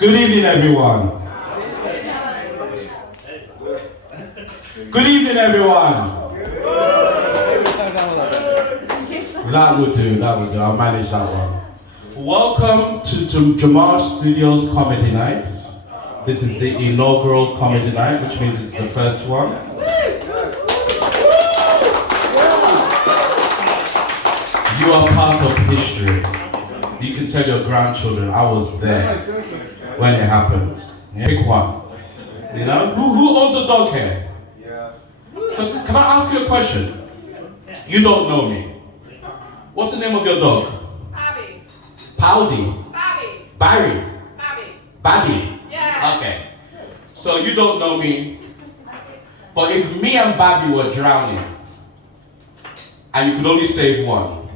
Good evening, everyone. Good evening, everyone. That would do. I'll manage that one. Welcome to JOMAJ Studios Comedy Nights. This is the inaugural comedy night, which means it's the first one. You are part of history. You can tell your grandchildren, I was there when it happened. Pick one. You know? Who owns a dog here? Yeah. So can I ask you a question? You don't know me. What's the name of your dog? Bobby. Powdy? Bobby. Barry? Bobby. Bobby? Yeah. Okay. So you don't know me, but if me and Bobby were drowning, and you could only save one,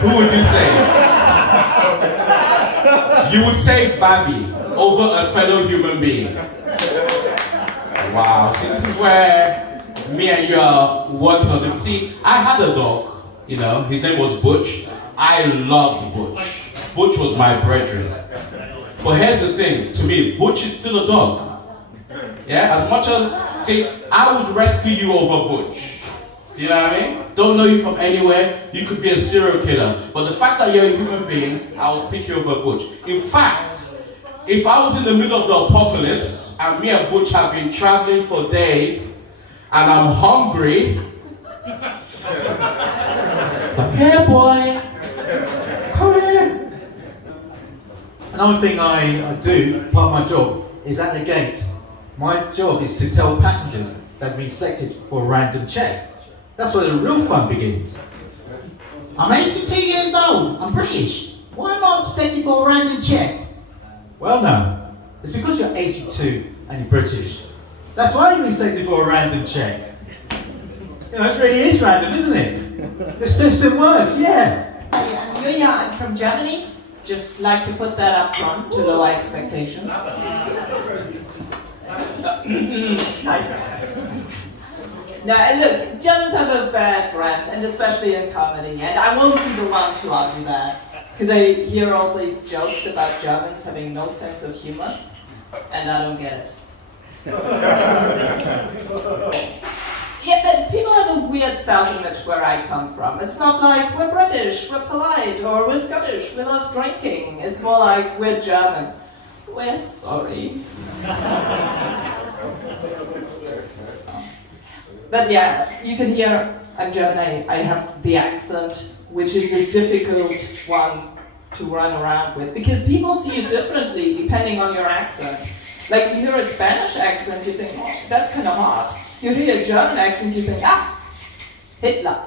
who would you save? You would save Bobby over a fellow human being. Wow, see, this is where me and you are working on them. See, I had a dog, you know, his name was Butch. I loved Butch. Butch was my brethren. But here's the thing, to me, Butch is still a dog. Yeah, as much as, see, I would rescue you over Butch. Do you know what I mean? Don't know you from anywhere, you could be a serial killer. But the fact that you're a human being, I'll pick you over Butch. In fact, if I was in the middle of the apocalypse, and me and Butch have been traveling for days, and I'm hungry, hey boy, come here. Another thing I do, part of my job, is at the gate. My job is to tell passengers that have been selected for a random check. That's where the real fun begins. I'm 82 years old. I'm British. Why am I selected for a random check? Well, no. It's because you're 82 and you're British. That's why you've been selected for a random check. You know, it really is random, isn't it? The system works, yeah. I'm Julia, I'm from Germany. Just like to put that up front to lower expectations. Nice. Now, look, Germans have a bad rap, and especially in comedy, and I won't be the one to argue that, because I hear all these jokes about Germans having no sense of humor, and I don't get it. Yeah, but people have a weird self-image where I come from. It's not like, we're British, we're polite, or we're Scottish, we love drinking. It's more like, we're German. We're sorry. But yeah, you can hear I'm German, I have the accent, which is a difficult one to run around with, because people see you differently depending on your accent. Like, you hear a Spanish accent, you think, oh, that's kind of hard. You hear a German accent, you think, ah, Hitler.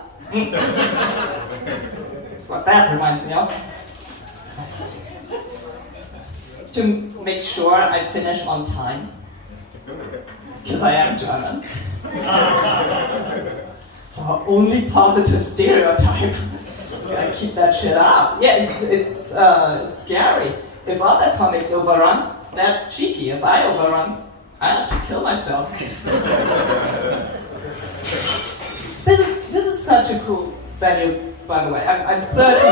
That's what that reminds me of. To make sure I finish on time, because I am German. It's our only positive stereotype. Gotta keep that shit up. Yeah, it's scary. If other comics overrun, that's cheeky. If I overrun, I have to kill myself. This is such a cool venue, by the way. I'm 30.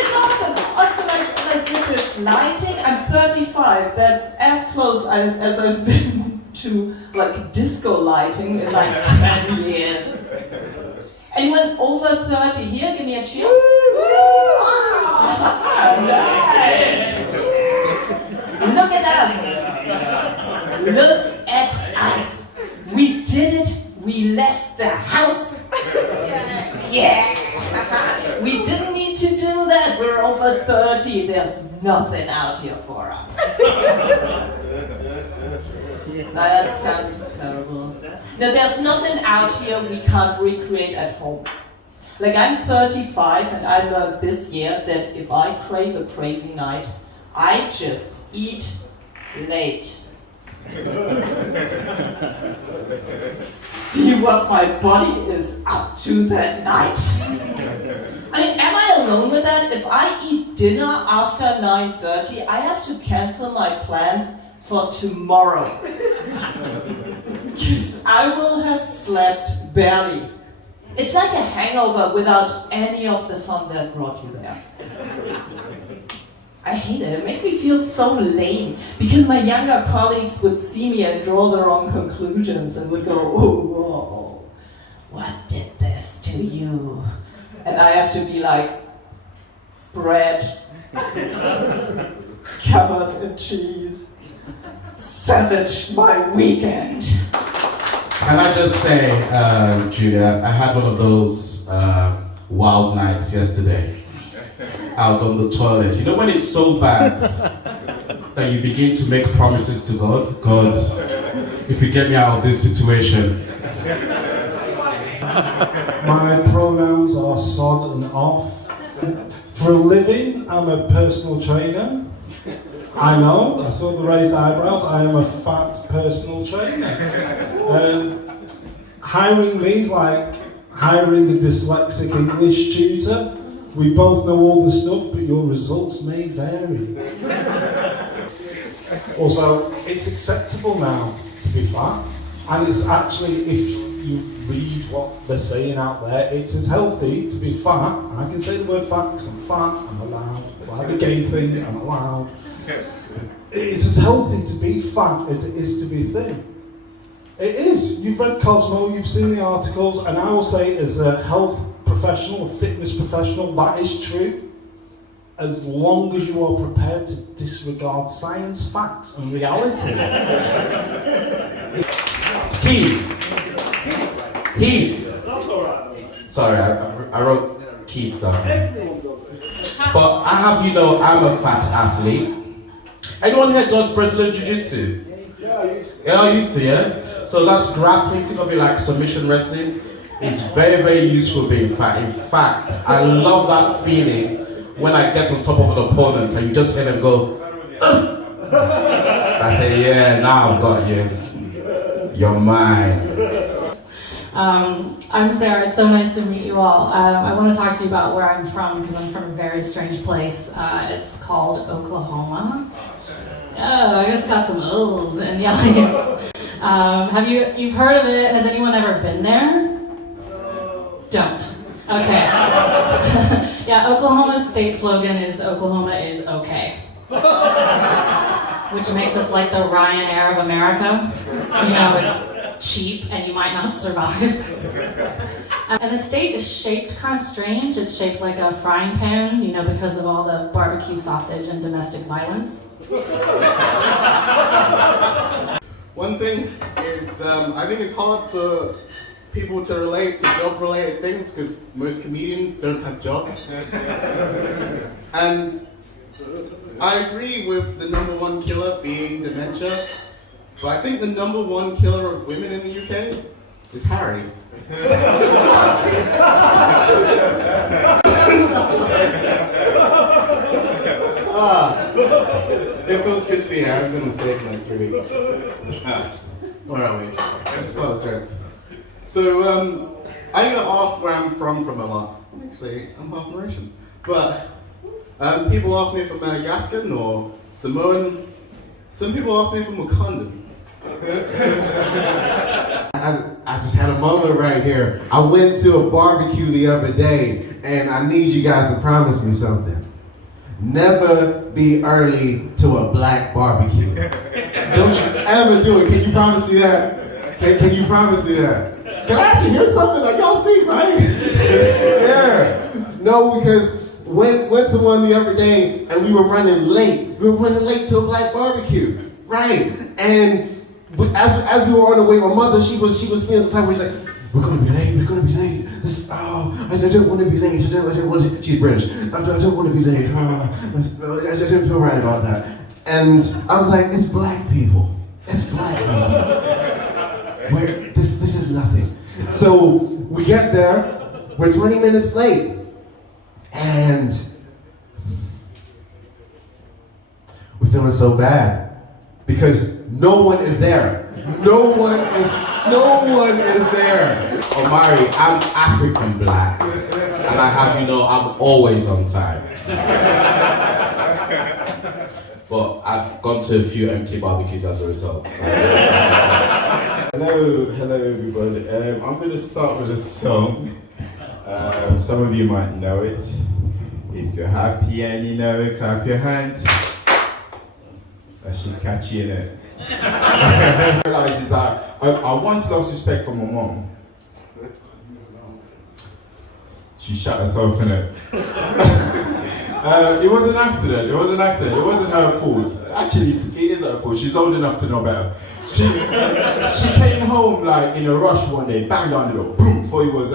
It's awesome. Also, like with this lighting, I'm 35. That's as close as I've been to like disco lighting in like 10 years. Anyone over 30 here? Give me a cheer. Look at us. Look at us. We did it. We left the house. Yeah. We didn't need to do that. We're over 30. There's nothing out here for us. That sounds terrible. No, there's nothing out here we can't recreate at home. Like, I'm 35 and I learned this year that if I crave a crazy night, I just eat late. See what my body is up to that night. I mean, am I alone with that? If I eat dinner after 9:30, I have to cancel my plans for tomorrow. Because I will have slept barely. It's like a hangover without any of the fun that brought you there. I hate it. It makes me feel so lame because my younger colleagues would see me and draw their own conclusions and would go, oh, whoa, what did this to you? And I have to be like, bread covered in cheese, savaged my weekend. Can I just say, Julia, I had one of those wild nights yesterday. Out on the toilet. You know when it's so bad that you begin to make promises to God? God, if you get me out of this situation. My pronouns are sod and off. For a living, I'm a personal trainer. I know, I saw the raised eyebrows. I am a fat personal trainer. Hiring me is like hiring a dyslexic English tutor. We both know all the stuff, but your results may vary. Also, it's acceptable now to be fat, and it's actually, if you read what they're saying out there, it's as healthy to be fat, and I can say the word fat because I'm fat, I'm allowed. It's like the gay thing, I'm allowed. It's as healthy to be fat as it is to be thin. It is. You've read Cosmo, you've seen the articles, and I will say as a health professional, a fitness professional, that is true. As long as you are prepared to disregard science, facts, and reality. Heath. Sorry, I wrote Keith down. But I have, I'm a fat athlete. Anyone here does Brazilian Jiu-Jitsu? Yeah, I used to, yeah? So that's grappling, think of it like submission wrestling. It's very, very useful being fat. In fact, I love that feeling when I get on top of an opponent and you just hear them go, ugh! I say, yeah, now I've got you. You're mine. I'm Sarah, it's so nice to meet you all. I want to talk to you about where I'm from because I'm from a very strange place. It's called Oklahoma. Oh, I guess got some O's in the audience. You've heard of it? Has anyone ever been there? Don't. Okay. Yeah, Oklahoma's state slogan is Oklahoma is okay. Which makes us like the Ryanair of America. It's cheap and you might not survive. And the state is shaped kind of strange. It's shaped like a frying pan, because of all the barbecue sausage and domestic violence. One thing is, I think it's hard for people to relate to job-related things because most comedians don't have jobs. And I agree with the #1 killer being dementia, but I think the #1 killer of women in the UK is Harry. It feels good to be here. I've been on stage for like 3 weeks. Where are we? I just saw the jokes. So, I get asked where I'm from a lot. Actually, I'm half Mauritian. But people ask me if I'm Madagascan or Samoan. Some people ask me if I'm Wakandan. I just had a moment right here. I went to a barbecue the other day, and I need you guys to promise me something. Never be early to a black barbecue. Don't you ever do it. Can you promise me that? Can you promise me that? Can I actually hear something like y'all speak, right? Yeah. No, because went to one the other day and we were running late. We were running late to a black barbecue, right? And as we were on the way, my mother, she was feeling some type of way. She's like, we're gonna be late. I don't want to be late. She's British. I don't want to be late. I didn't feel right about that. And I was like, it's black people. It's black people. This is nothing. So we get there. We're 20 minutes late. And we're feeling so bad because no one is there. No one is there. Omari, I'm African black. And I have, I'm always on time. But I've gone to a few empty barbecues as a result. So. Hello everybody. I'm going to start with a song. Some of you might know it. If you're happy and you know it, clap your hands. That's just catchy, innit? I realised is that I once lost respect for my mom. She shot herself in it. It was an accident. It was an accident. It wasn't her fault. Actually, it is her fault. She's old enough to know better. She came home like in a rush one day, banged on the door, boom. Before he was,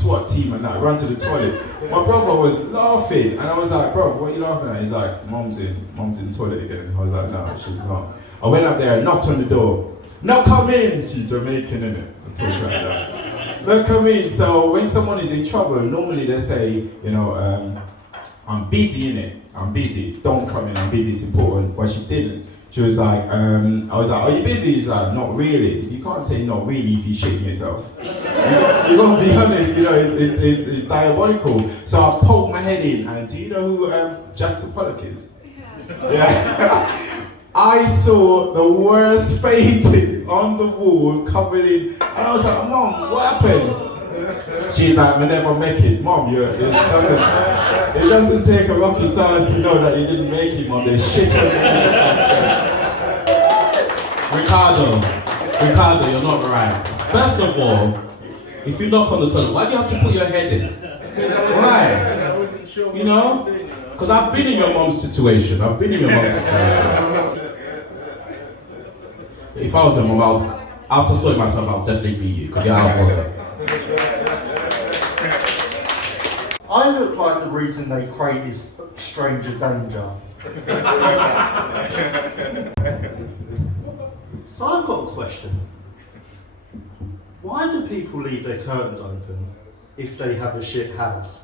SWAT team and that, run to the toilet. My brother was laughing, and I was like, bro, what are you laughing at? He's like, mom's in the toilet again. I was like, no, she's not. I went up there, knocked on the door. Not come in. She's Jamaican, innit? I talk like that. Not come in. So when someone is in trouble, normally they say, I'm busy, innit? I'm busy. Don't come in. I'm busy. It's important. But she didn't. She was like, I was like, are you busy? She's like, not really. You can't say not really if you're shitting yourself. You gotta be honest, it's diabolical. So I poked my head in, and do you know who Jackson Pollock is? Yeah. I saw the worst painting on the wall covered in, and I was like, Mom, what happened? She's like, I never make it. Mom, it doesn't take a rocket science to know that you didn't make it, Mom. There's shit on Ricardo, you're not right. First of all, if you knock on the toilet, why do you have to put your head in? Why? You know? Because I've been in your mom's situation. If I was your mom, after sewing myself, I'll definitely be you, because you're out of order. I look like the reason they created Stranger Danger. So I've got a question. Why do people leave their curtains open if they have a shit house?